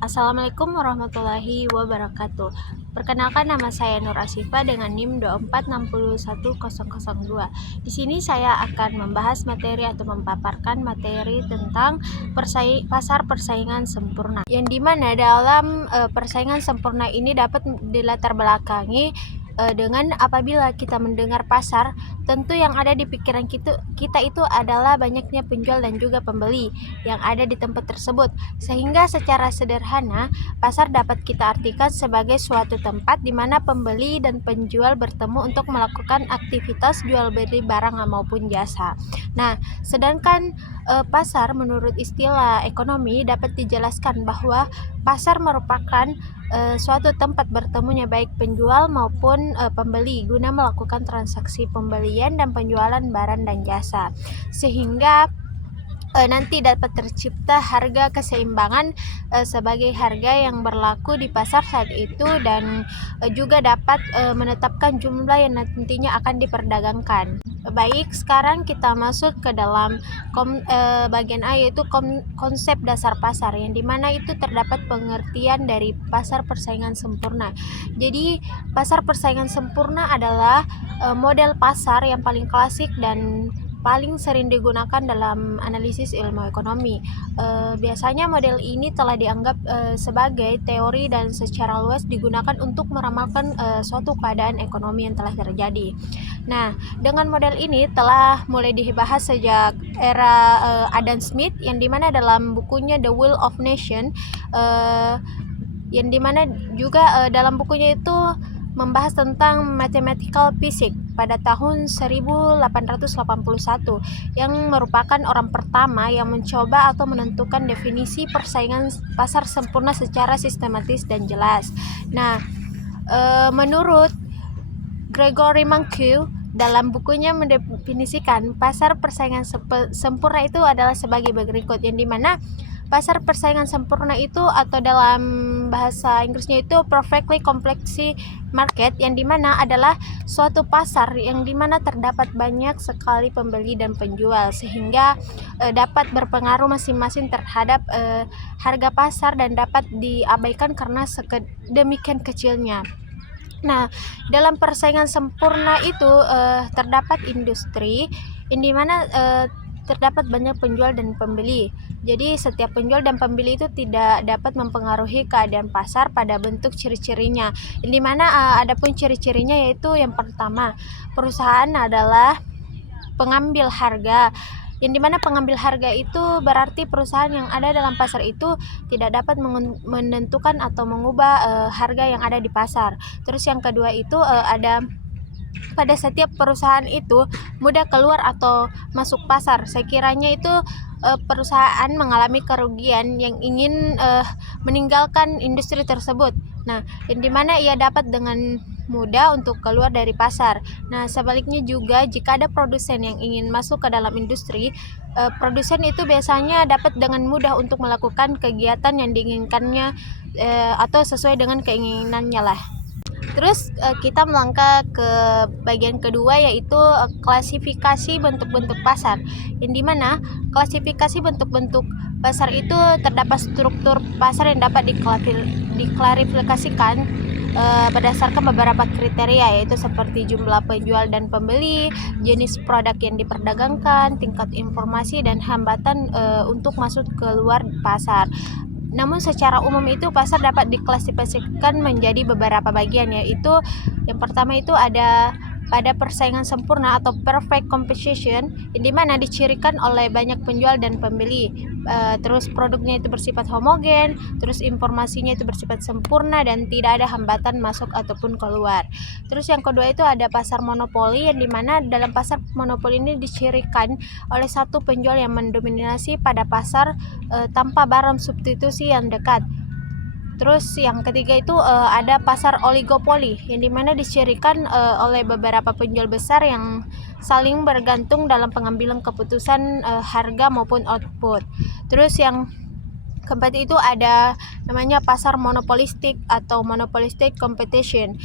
Assalamualaikum warahmatullahi wabarakatuh. Perkenalkan, nama saya Nur Asifa dengan NIM 2461002. Di sini saya akan membahas materi atau memaparkan materi tentang pasar persaingan sempurna. Yang dimana dalam persaingan sempurna ini dapat dilatar belakangi dengan apabila kita mendengar pasar, tentu yang ada di pikiran kita itu adalah banyaknya penjual dan juga pembeli yang ada di tempat tersebut. Sehingga secara sederhana, pasar dapat kita artikan sebagai suatu tempat di mana pembeli dan penjual bertemu untuk melakukan aktivitas jual beli barang maupun jasa. Nah, sedangkan pasar menurut istilah ekonomi dapat dijelaskan bahwa pasar merupakan suatu tempat bertemunya baik penjual maupun pembeli guna melakukan transaksi pembelian dan penjualan barang dan jasa, sehingga nanti dapat tercipta harga keseimbangan sebagai harga yang berlaku di pasar saat itu, dan juga dapat menetapkan jumlah yang nantinya akan diperdagangkan. Baik, sekarang kita masuk ke dalam bagian A, yaitu konsep dasar pasar, yang dimana itu terdapat pengertian dari pasar persaingan sempurna. Jadi pasar persaingan sempurna adalah model pasar yang paling klasik dan paling sering digunakan dalam analisis ilmu ekonomi. Biasanya model ini telah dianggap sebagai teori dan secara luas digunakan untuk meramalkan suatu keadaan ekonomi yang telah terjadi. Nah, dengan model ini telah mulai dibahas sejak era Adam Smith, yang dimana dalam bukunya The Will of Nation, yang dimana juga dalam bukunya itu membahas tentang mathematical physics pada tahun 1881, yang merupakan orang pertama yang mencoba atau menentukan definisi persaingan pasar sempurna secara sistematis dan jelas. Nah, menurut Gregory Mankiw, dalam bukunya mendefinisikan pasar persaingan sempurna itu adalah sebagai berikut, yang dimana pasar persaingan sempurna itu, atau dalam bahasa Inggrisnya itu perfectly complex market, yang dimana adalah suatu pasar yang dimana terdapat banyak sekali pembeli dan penjual, sehingga dapat berpengaruh masing-masing terhadap harga pasar dan dapat diabaikan karena sedemikian kecilnya. Nah, dalam persaingan sempurna itu terdapat industri yang dimana terdapat banyak penjual dan pembeli. Jadi setiap penjual dan pembeli itu tidak dapat mempengaruhi keadaan pasar pada bentuk ciri-cirinya. Yang dimana adapun ciri-cirinya yaitu yang pertama, perusahaan adalah pengambil harga. Yang dimana pengambil harga itu berarti perusahaan yang ada dalam pasar itu tidak dapat menentukan atau mengubah harga yang ada di pasar. Terus yang kedua itu ada pada setiap perusahaan itu mudah keluar atau masuk pasar sekiranya itu perusahaan mengalami kerugian yang ingin meninggalkan industri tersebut. Nah, yang dimana ia dapat dengan mudah untuk keluar dari pasar. Nah, sebaliknya juga jika ada produsen yang ingin masuk ke dalam industri, produsen itu biasanya dapat dengan mudah untuk melakukan kegiatan yang diinginkannya atau sesuai dengan keinginannya lah. Terus kita melangkah ke bagian kedua, yaitu klasifikasi bentuk-bentuk pasar, yang dimana klasifikasi bentuk-bentuk pasar itu terdapat struktur pasar yang dapat diklarifikasikan berdasarkan beberapa kriteria, yaitu seperti jumlah penjual dan pembeli, jenis produk yang diperdagangkan, tingkat informasi, dan hambatan untuk masuk keluar pasar. Namun secara umum itu pasar dapat diklasifikasikan menjadi beberapa bagian, yaitu yang pertama itu ada pada persaingan sempurna atau perfect competition, yang dimana dicirikan oleh banyak penjual dan pembeli. Terus produknya itu bersifat homogen, terus informasinya itu bersifat sempurna dan tidak ada hambatan masuk ataupun keluar. Terus yang kedua itu ada pasar monopoli, yang dimana dalam pasar monopoli ini dicirikan oleh satu penjual yang mendominasi pada pasar tanpa barang substitusi yang dekat. Terus yang ketiga itu ada pasar oligopoli, yang dimana dicirikan oleh beberapa penjual besar yang saling bergantung dalam pengambilan keputusan harga maupun output. Terus yang keempat itu ada namanya pasar monopolistik atau monopolistic competition,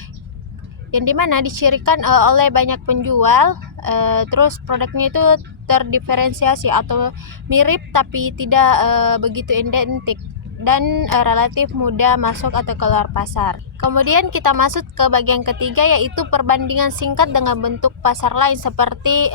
yang dimana dicirikan oleh banyak penjual, terus produknya itu terdiferensiasi atau mirip tapi tidak begitu identik. dan relatif mudah masuk atau keluar pasar. Kemudian kita masuk ke bagian ketiga, yaitu perbandingan singkat dengan bentuk pasar lain seperti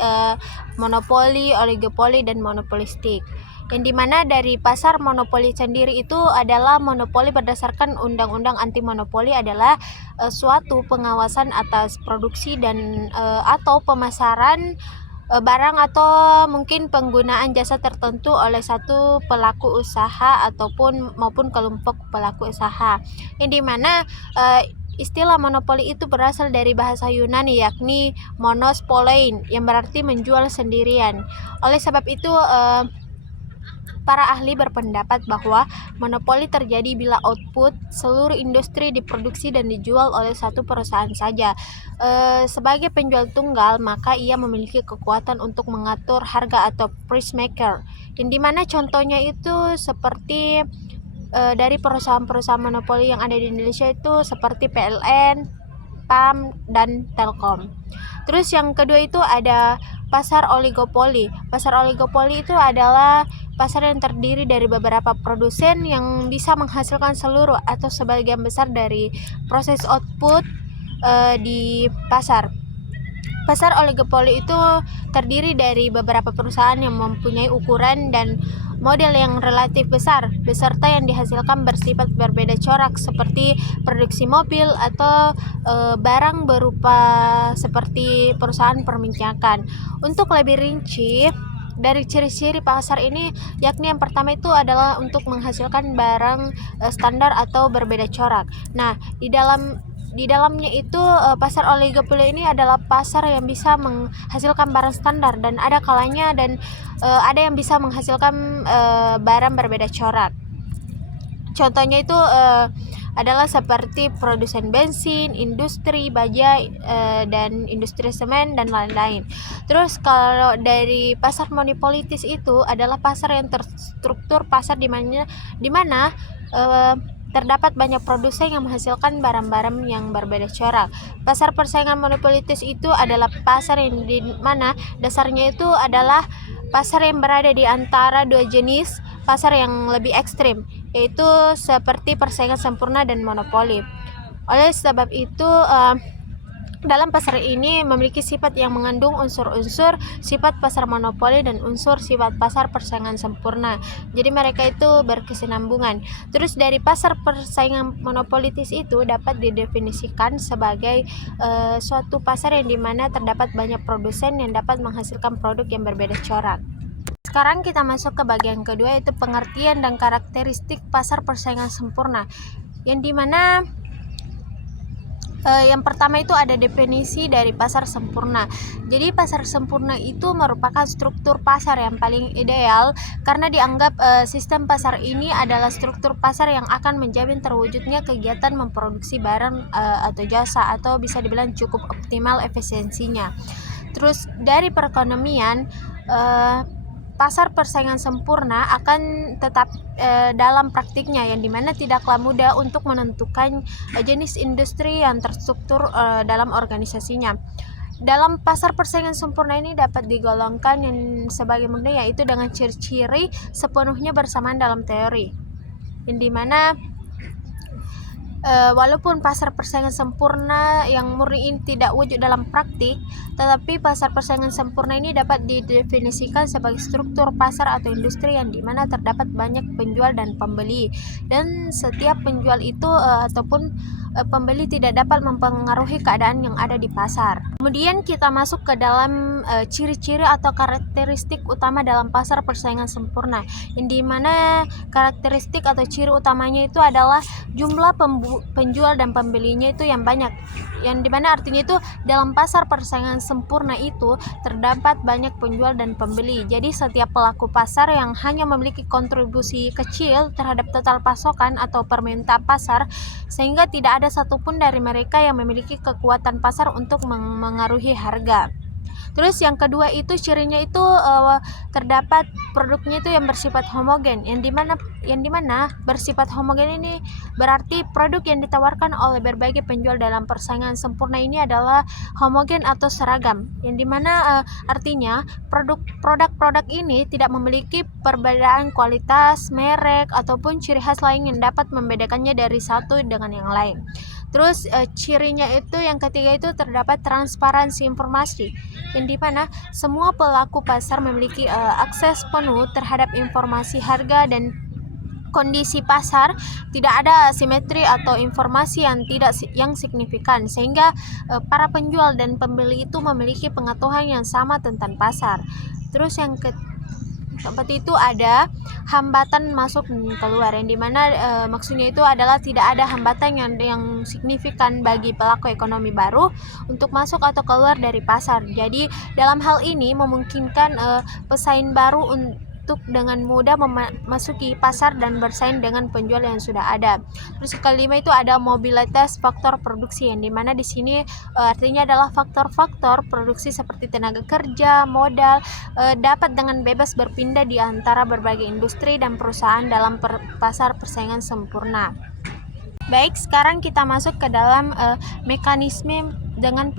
monopoli, oligopoli, dan monopolistik. Yang dimana dari pasar monopoli sendiri itu adalah monopoli berdasarkan undang-undang anti monopoli adalah suatu pengawasan atas produksi dan atau pemasaran barang atau mungkin penggunaan jasa tertentu oleh satu pelaku usaha ataupun maupun kelompok pelaku usaha. Yang dimana istilah monopoli itu berasal dari bahasa Yunani, yakni monos polein, yang berarti menjual sendirian. Oleh sebab itu para ahli berpendapat bahwa monopoli terjadi bila output seluruh industri diproduksi dan dijual oleh satu perusahaan saja. Sebagai penjual tunggal, maka ia memiliki kekuatan untuk mengatur harga atau price maker. Yang dimana contohnya itu seperti dari perusahaan-perusahaan monopoli yang ada di Indonesia itu seperti PLN, PAM, dan Telkom. Terus yang kedua itu ada pasar oligopoli. Pasar oligopoli itu adalah pasar yang terdiri dari beberapa produsen yang bisa menghasilkan seluruh atau sebagian besar dari proses output di pasar. Pasar oligopoli itu terdiri dari beberapa perusahaan yang mempunyai ukuran dan model yang relatif besar, beserta yang dihasilkan bersifat berbeda corak seperti produksi mobil atau barang berupa seperti perusahaan perminyakan. Untuk lebih rinci dari ciri-ciri pasar ini, yakni yang pertama itu adalah untuk menghasilkan barang standar atau berbeda corak. Nah, di dalamnya itu pasar oligopoli ini adalah pasar yang bisa menghasilkan barang standar dan ada kalanya dan ada yang bisa menghasilkan barang berbeda corak. Contohnya itu adalah seperti produsen bensin, industri baja, dan industri semen dan lain-lain. Terus kalau dari pasar monopolitis itu adalah pasar yang terstruktur pasar di mana terdapat banyak produsen yang menghasilkan barang-barang yang berbeda corak. Pasar persaingan monopolitis itu adalah pasar yang di mana dasarnya itu adalah pasar yang berada di antara dua jenis pasar yang lebih ekstrim, yaitu seperti persaingan sempurna dan monopoli. Oleh sebab itu dalam pasar ini memiliki sifat yang mengandung unsur-unsur sifat pasar monopoli dan unsur sifat pasar persaingan sempurna. Jadi mereka itu berkesinambungan. Terus dari pasar persaingan monopolitis itu dapat didefinisikan sebagai suatu pasar yang dimana terdapat banyak produsen yang dapat menghasilkan produk yang berbeda corak. Sekarang kita masuk ke bagian kedua, yaitu pengertian dan karakteristik pasar persaingan sempurna. Yang dimana yang pertama itu ada definisi dari pasar sempurna. Jadi pasar sempurna itu merupakan struktur pasar yang paling ideal karena dianggap sistem pasar ini adalah struktur pasar yang akan menjamin terwujudnya kegiatan memproduksi barang atau jasa atau bisa dibilang cukup optimal efisiensinya. Terus dari perekonomian, pasar persaingan sempurna akan tetap dalam praktiknya, yang dimana tidaklah mudah untuk menentukan jenis industri yang terstruktur dalam organisasinya. Dalam pasar persaingan sempurna ini dapat digolongkan yang sebagai mudah, yaitu dengan ciri-ciri sepenuhnya bersamaan dalam teori, yang dimana walaupun pasar persaingan sempurna yang murni ini tidak wujud dalam praktik, tetapi pasar persaingan sempurna ini dapat didefinisikan sebagai struktur pasar atau industri yang dimana terdapat banyak penjual dan pembeli, dan setiap penjual itu ataupun pembeli tidak dapat mempengaruhi keadaan yang ada di pasar. Kemudian kita masuk ke dalam ciri-ciri atau karakteristik utama dalam pasar persaingan sempurna, yang dimana karakteristik atau ciri utamanya itu adalah jumlah penjual dan pembelinya itu yang banyak, yang dimana artinya itu dalam pasar persaingan sempurna itu terdapat banyak penjual dan pembeli. Jadi setiap pelaku pasar yang hanya memiliki kontribusi kecil terhadap total pasokan atau permintaan pasar, sehingga tidak ada satupun dari mereka yang memiliki kekuatan pasar untuk mengaruhi harga. Terus yang kedua itu cirinya itu terdapat produknya itu yang bersifat homogen, yang dimana bersifat homogen ini berarti produk yang ditawarkan oleh berbagai penjual dalam persaingan sempurna ini adalah homogen atau seragam, yang dimana artinya produk-produk ini tidak memiliki perbedaan kualitas, merek, ataupun ciri khas lain yang dapat membedakannya dari satu dengan yang lain. Terus cirinya itu yang ketiga itu terdapat transparansi informasi, yang dimana semua pelaku pasar memiliki akses penuh terhadap informasi harga dan kondisi pasar, tidak ada asimetri atau informasi yang signifikan, sehingga para penjual dan pembeli itu memiliki pengetahuan yang sama tentang pasar. Terus yang keempat itu ada hambatan masuk dan keluar, yang dimana maksudnya itu adalah tidak ada hambatan yang signifikan bagi pelaku ekonomi baru untuk masuk atau keluar dari pasar. Jadi dalam hal ini memungkinkan pesaing baru untuk dengan mudah memasuki pasar dan bersaing dengan penjual yang sudah ada. Terus kelima itu ada mobilitas faktor produksi, yang dimana di sini artinya adalah faktor-faktor produksi seperti tenaga kerja, modal dapat dengan bebas berpindah di antara berbagai industri dan perusahaan dalam pasar persaingan sempurna. Baik, sekarang kita masuk ke dalam mekanisme dengan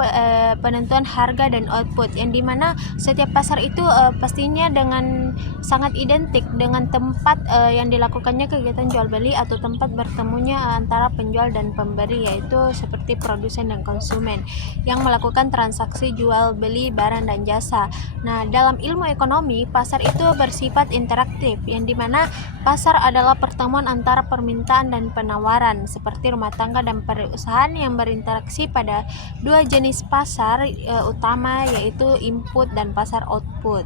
penentuan harga dan output, yang dimana setiap pasar itu pastinya dengan sangat identik dengan tempat yang dilakukannya kegiatan jual beli atau tempat bertemunya antara penjual dan pembeli, yaitu seperti produsen dan konsumen yang melakukan transaksi jual beli barang dan jasa. Nah, dalam ilmu ekonomi, pasar itu bersifat interaktif, yang dimana pasar adalah pertemuan antara permintaan dan penawaran, seperti rumah tangga dan perusahaan yang berinteraksi pada dua jenis pasar utama, yaitu input dan pasar output.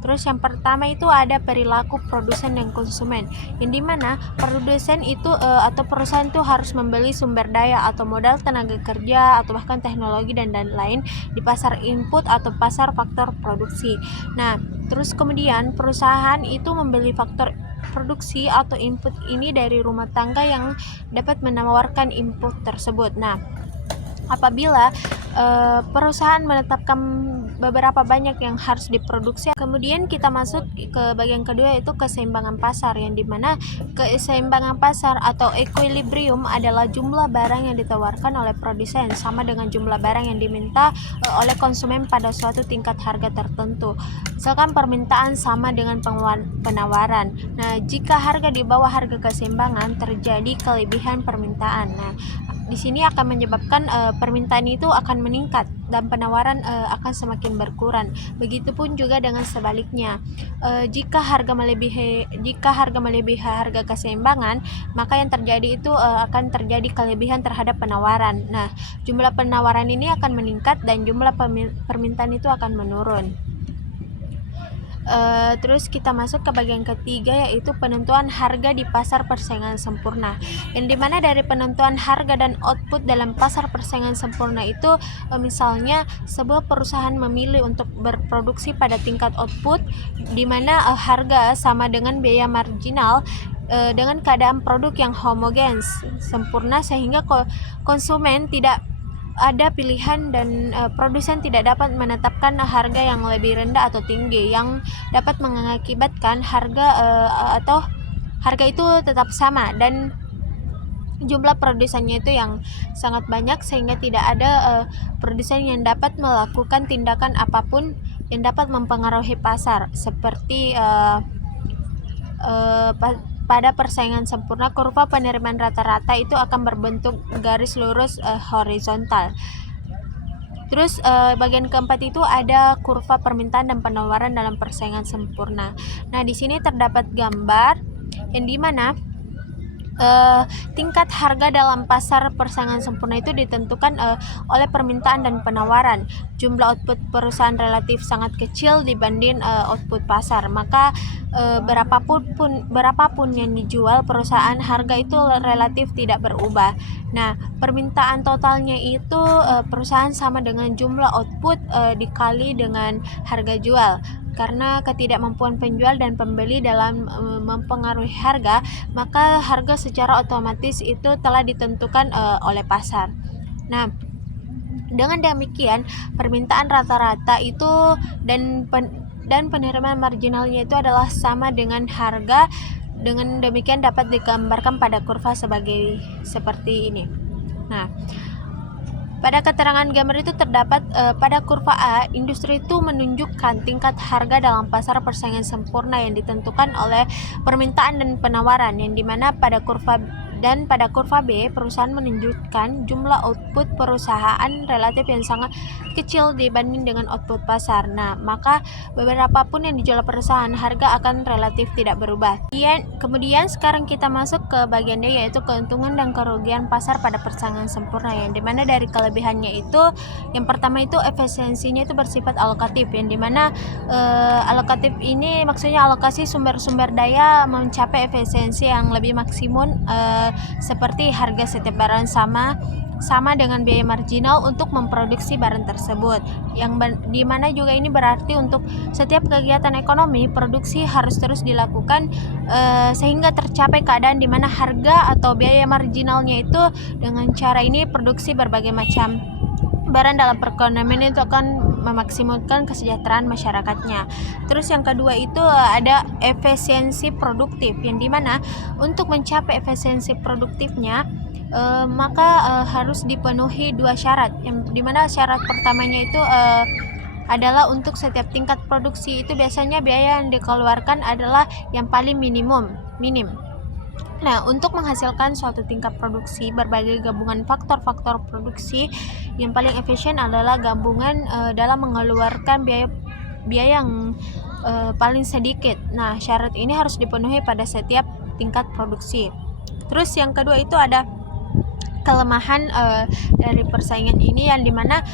Terus yang pertama itu ada perilaku produsen dan konsumen, yang dimana produsen itu atau perusahaan itu harus membeli sumber daya atau modal tenaga kerja atau bahkan teknologi dan lain di pasar input atau pasar faktor produksi. Nah, terus kemudian perusahaan itu membeli faktor produksi atau input ini dari rumah tangga yang dapat menawarkan input tersebut. Nah, apabila perusahaan menetapkan beberapa banyak yang harus diproduksi, kemudian kita masuk ke bagian kedua, yaitu keseimbangan pasar, yang dimana keseimbangan pasar atau equilibrium adalah jumlah barang yang ditawarkan oleh produsen sama dengan jumlah barang yang diminta oleh konsumen pada suatu tingkat harga tertentu. Misalkan permintaan sama dengan penawaran. Nah, jika harga di bawah harga keseimbangan, terjadi kelebihan permintaan. Nah, di sini akan menyebabkan permintaan itu akan meningkat dan penawaran akan semakin berkurang. Begitupun juga dengan sebaliknya. Jika harga melebihi harga keseimbangan, maka yang terjadi itu akan terjadi kelebihan terhadap penawaran. Nah, jumlah penawaran ini akan meningkat dan jumlah permintaan itu akan menurun. Terus kita masuk ke bagian ketiga, yaitu penentuan harga di pasar persaingan sempurna, yang dimana dari penentuan harga dan output dalam pasar persaingan sempurna itu misalnya sebuah perusahaan memilih untuk berproduksi pada tingkat output, dimana harga sama dengan biaya marginal dengan keadaan produk yang homogen sempurna, sehingga konsumen tidak ada pilihan dan produsen tidak dapat menetapkan harga yang lebih rendah atau tinggi yang dapat mengakibatkan harga atau harga itu tetap sama, dan jumlah produsennya itu yang sangat banyak, sehingga tidak ada produsen yang dapat melakukan tindakan apapun yang dapat mempengaruhi pasar, seperti pada persaingan sempurna, kurva penerimaan rata-rata itu akan berbentuk garis lurus horizontal. Terus bagian keempat itu ada kurva permintaan dan penawaran dalam persaingan sempurna. Nah, di sini terdapat gambar yang dimana tingkat harga dalam pasar persaingan sempurna itu ditentukan oleh permintaan dan penawaran. Jumlah output perusahaan relatif sangat kecil dibanding output pasar, maka berapapun yang dijual perusahaan, harga itu relatif tidak berubah. Nah, permintaan totalnya itu perusahaan sama dengan jumlah output dikali dengan harga jual. Karena ketidakmampuan penjual dan pembeli dalam mempengaruhi harga, maka harga secara otomatis itu telah ditentukan oleh pasar. Nah, Dengan demikian, permintaan rata-rata itu dan penerimaan marginalnya itu adalah sama dengan harga. Dengan demikian dapat digambarkan pada kurva seperti ini. Nah, pada keterangan gambar itu terdapat pada kurva A, industri itu menunjukkan tingkat harga dalam pasar persaingan sempurna yang ditentukan oleh permintaan dan penawaran, yang dimana pada kurva B, perusahaan menunjukkan jumlah output perusahaan relatif yang sangat kecil dibanding dengan output pasar. Nah, maka beberapa pun yang dijual perusahaan, harga akan relatif tidak berubah. Kemudian sekarang kita masuk ke bagian D, yaitu keuntungan dan kerugian pasar pada persaingan sempurna, yang dimana dari kelebihannya itu, yang pertama itu efisiensinya itu bersifat alokatif, yang dimana alokatif ini maksudnya alokasi sumber-sumber daya mencapai efisiensi yang lebih maksimum, seperti harga setiap barang sama dengan biaya marginal untuk memproduksi barang tersebut, yang dimana juga ini berarti untuk setiap kegiatan ekonomi produksi harus terus dilakukan sehingga tercapai keadaan dimana harga atau biaya marginalnya itu, dengan cara ini produksi berbagai macam barang dalam perekonomian itu akan memaksimalkan kesejahteraan masyarakatnya. Terus yang kedua itu ada efisiensi produktif, yang dimana untuk mencapai efisiensi produktifnya maka harus dipenuhi dua syarat, yang dimana syarat pertamanya itu adalah untuk setiap tingkat produksi itu biasanya biaya yang dikeluarkan adalah yang paling minim. Nah, untuk menghasilkan suatu tingkat produksi, berbagai gabungan faktor-faktor produksi yang paling efisien adalah gabungan dalam mengeluarkan biaya yang paling sedikit. Nah, syarat ini harus dipenuhi pada setiap tingkat produksi. Terus yang kedua itu ada kelemahan dari persaingan ini, yang dimana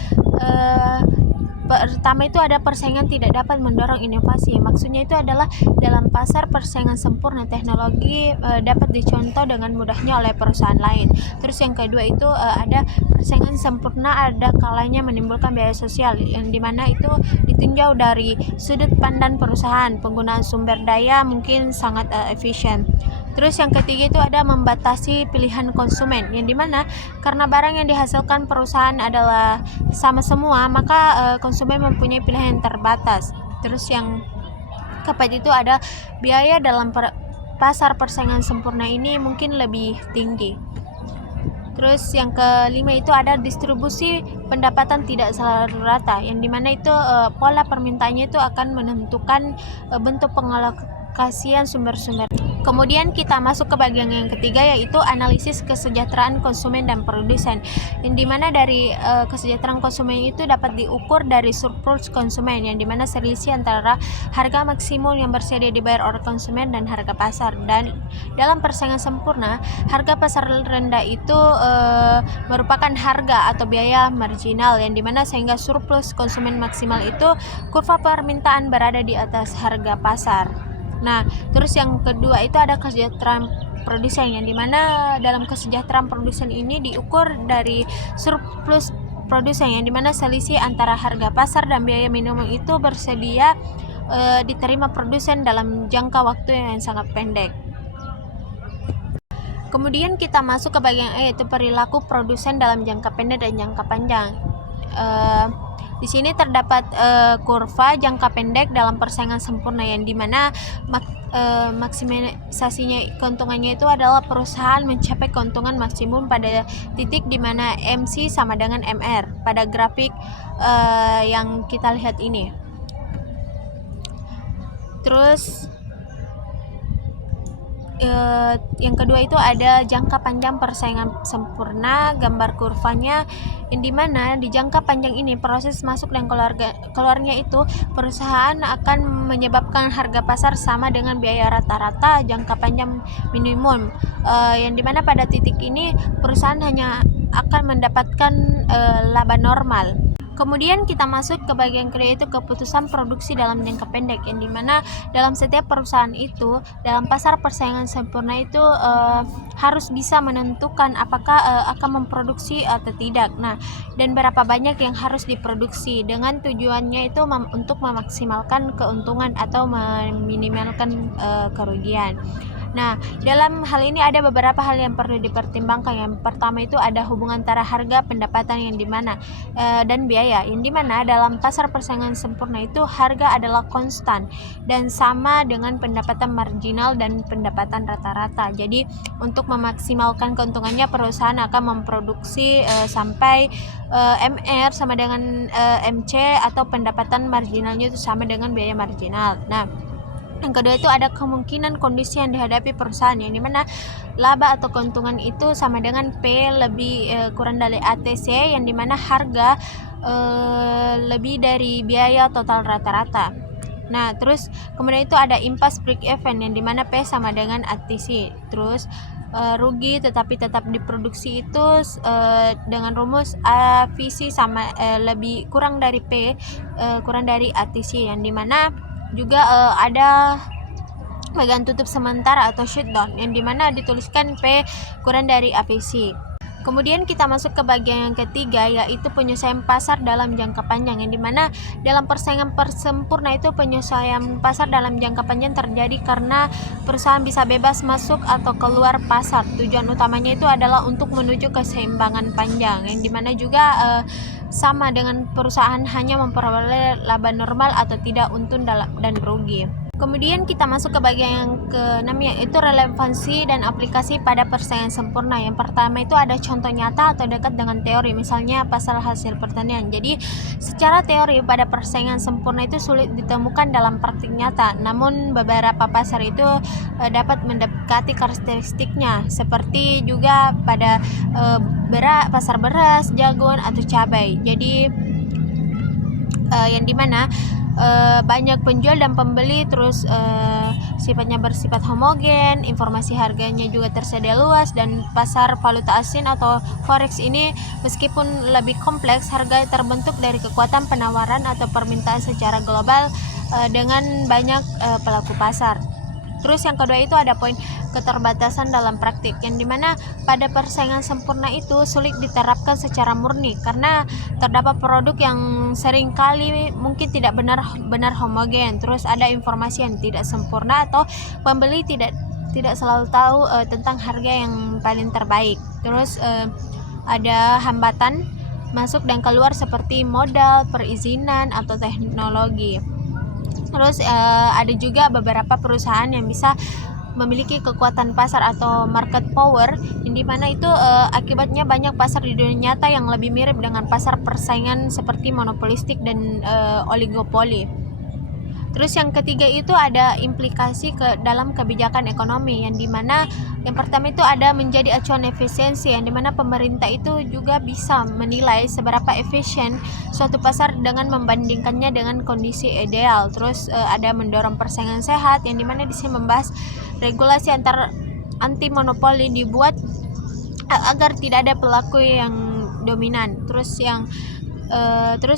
pertama itu ada persaingan tidak dapat mendorong inovasi. Maksudnya itu adalah dalam pasar persaingan sempurna, teknologi dapat dicontoh dengan mudahnya oleh perusahaan lain. Terus yang kedua itu ada persaingan sempurna ada kalanya menimbulkan biaya sosial, yang dimana itu ditinjau dari sudut pandang perusahaan, penggunaan sumber daya mungkin sangat efisien. Terus yang ketiga itu ada membatasi pilihan konsumen, yang dimana karena barang yang dihasilkan perusahaan adalah sama semua, maka konsumen mempunyai pilihan yang terbatas. Terus yang keempat itu ada biaya dalam pasar persaingan sempurna ini mungkin lebih tinggi. Terus yang kelima itu ada distribusi pendapatan tidak selalu rata, yang dimana itu pola permintaannya itu akan menentukan bentuk pengalokasian sumber-sumber. Kemudian kita masuk ke bagian yang ketiga, yaitu analisis kesejahteraan konsumen dan produsen, yang dimana dari kesejahteraan konsumen itu dapat diukur dari surplus konsumen, yang dimana selisih antara harga maksimum yang bersedia dibayar oleh konsumen dan harga pasar. Dan dalam persaingan sempurna, harga pasar rendah itu merupakan harga atau biaya marginal, yang dimana sehingga surplus konsumen maksimal itu kurva permintaan berada di atas harga pasar. Nah, terus yang kedua itu ada kesejahteraan produsen, yang dimana dalam kesejahteraan produsen ini diukur dari surplus produsen, yang dimana selisih antara harga pasar dan biaya minimum itu bersedia diterima produsen dalam jangka waktu yang sangat pendek. Kemudian kita masuk ke bagian E, yaitu perilaku produsen dalam jangka pendek dan jangka panjang. Di sini terdapat kurva jangka pendek dalam persaingan sempurna, yang dimana maksimisasinya keuntungannya itu adalah perusahaan mencapai keuntungan maksimum pada titik di mana MC sama dengan MR pada grafik yang kita lihat ini. Terus yang kedua itu ada jangka panjang persaingan sempurna, gambar kurvanya, yang dimana di jangka panjang ini proses masuk dan keluarnya itu perusahaan akan menyebabkan harga pasar sama dengan biaya rata-rata jangka panjang minimum, yang dimana pada titik ini perusahaan hanya akan mendapatkan laba normal. Kemudian kita masuk ke bagian kedua, itu keputusan produksi dalam jangka pendek, yang dimana dalam setiap perusahaan itu dalam pasar persaingan sempurna itu harus bisa menentukan apakah akan memproduksi atau tidak. Nah, dan berapa banyak yang harus diproduksi, dengan tujuannya itu untuk memaksimalkan keuntungan atau meminimalkan kerugian. Nah, dalam hal ini ada beberapa hal yang perlu dipertimbangkan. Yang pertama itu ada hubungan antara harga, pendapatan yang dimana dan biaya. Yang dimana dalam pasar persaingan sempurna itu harga adalah konstan dan sama dengan pendapatan marginal dan pendapatan rata-rata. Jadi untuk memaksimalkan keuntungannya, perusahaan akan memproduksi sampai MR sama dengan MC atau pendapatan marginalnya itu sama dengan biaya marginal. Nah, yang kedua itu ada kemungkinan kondisi yang dihadapi perusahaan, yang dimana laba atau keuntungan itu sama dengan P lebih kurang dari ATC, yang dimana harga lebih dari biaya total rata-rata. Nah, terus kemudian itu ada impasse break even, yang dimana P sama dengan ATC. Terus rugi tetapi tetap diproduksi itu dengan rumus visi sama lebih kurang dari P kurang dari ATC, yang dimana juga ada bagian tutup sementara atau shutdown, yang dimana dituliskan P kurang dari AVC. Kemudian kita masuk ke bagian yang ketiga, yaitu penyesuaian pasar dalam jangka panjang, yang dimana dalam persaingan sempurna itu penyesuaian pasar dalam jangka panjang terjadi karena perusahaan bisa bebas masuk atau keluar pasar. Tujuan utamanya itu adalah untuk menuju keseimbangan panjang, yang dimana juga sama dengan perusahaan hanya memperoleh laba normal atau tidak untung dan rugi. Kemudian kita masuk ke bagian yang ke-6, yaitu relevansi dan aplikasi pada persaingan sempurna. Yang pertama itu ada contoh nyata atau dekat dengan teori, misalnya pasar hasil pertanian. Jadi secara teori pada persaingan sempurna itu sulit ditemukan dalam praktik nyata, namun beberapa pasar itu dapat mendekati karakteristiknya, seperti juga pada pasar beras, jagung atau cabai. Jadi yang dimana banyak penjual dan pembeli, terus sifatnya bersifat homogen, informasi harganya juga tersedia luas, dan pasar valuta asing atau forex ini meskipun lebih kompleks, harga terbentuk dari kekuatan penawaran atau permintaan secara global dengan banyak pelaku pasar. Terus yang kedua itu ada poin keterbatasan dalam praktik, yang dimana pada persaingan sempurna itu sulit diterapkan secara murni karena terdapat produk yang seringkali mungkin tidak benar homogen. Terus ada informasi yang tidak sempurna atau pembeli tidak selalu tahu tentang harga yang paling terbaik. Terus ada hambatan masuk dan keluar seperti modal, perizinan atau teknologi. Terus ada juga beberapa perusahaan yang bisa memiliki kekuatan pasar atau market power, yang dimana itu akibatnya banyak pasar di dunia nyata yang lebih mirip dengan pasar persaingan seperti monopolistik dan oligopoli. Terus yang ketiga itu ada implikasi dalam kebijakan ekonomi, yang dimana yang pertama itu ada menjadi acuan efisiensi, yang dimana pemerintah itu juga bisa menilai seberapa efisien suatu pasar dengan membandingkannya dengan kondisi ideal. Terus ada mendorong persaingan sehat, yang dimana di sini membahas regulasi anti monopoli dibuat agar tidak ada pelaku yang dominan. Terus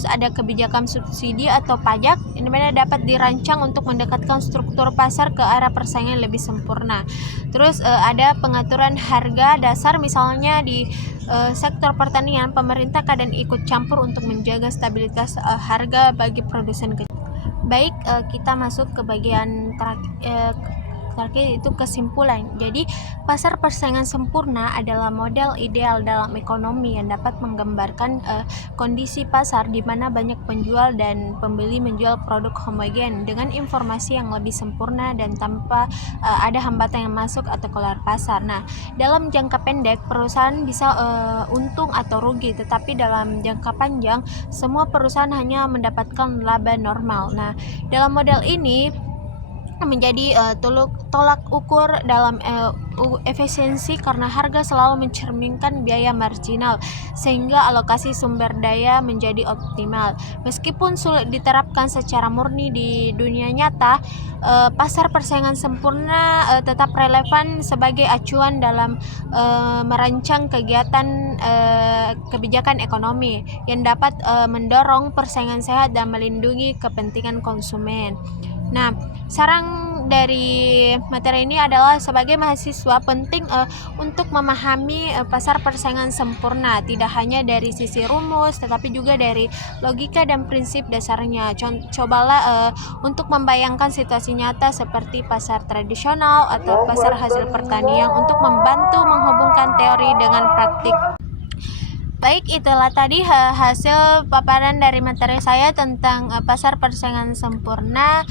ada kebijakan subsidi atau pajak, yang dimana dapat dirancang untuk mendekatkan struktur pasar ke arah persaingan lebih sempurna. Terus ada pengaturan harga dasar, misalnya di sektor pertanian, pemerintah kadang ikut campur untuk menjaga stabilitas harga bagi produsen kecil. Baik, kita masuk ke bagian terakhir itu kesimpulan. Jadi pasar persaingan sempurna adalah model ideal dalam ekonomi yang dapat menggambarkan kondisi pasar di mana banyak penjual dan pembeli menjual produk homogen dengan informasi yang lebih sempurna dan tanpa ada hambatan yang masuk atau keluar pasar. Nah, dalam jangka pendek perusahaan bisa untung atau rugi, tetapi dalam jangka panjang semua perusahaan hanya mendapatkan laba normal. Nah, dalam model ini menjadi tolak ukur dalam efisiensi karena harga selalu mencerminkan biaya marginal sehingga alokasi sumber daya menjadi optimal. Meskipun sulit diterapkan secara murni di dunia nyata, pasar persaingan sempurna tetap relevan sebagai acuan dalam merancang kegiatan kebijakan ekonomi yang dapat mendorong persaingan sehat dan melindungi kepentingan konsumen. Nah, saran dari materi ini adalah sebagai mahasiswa penting untuk memahami pasar persaingan sempurna, tidak hanya dari sisi rumus tetapi juga dari logika dan prinsip dasarnya. Cobalah untuk membayangkan situasi nyata seperti pasar tradisional atau pasar hasil pertanian untuk membantu menghubungkan teori dengan praktik. Baik, itulah tadi hasil paparan dari materi saya tentang pasar persaingan sempurna.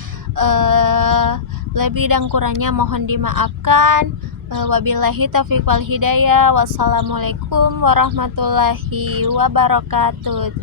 Lebih dan kurangnya mohon dimaafkan. Wabillahi taufiq wal hidayah. Wassalamualaikum warahmatullahi wabarakatuh.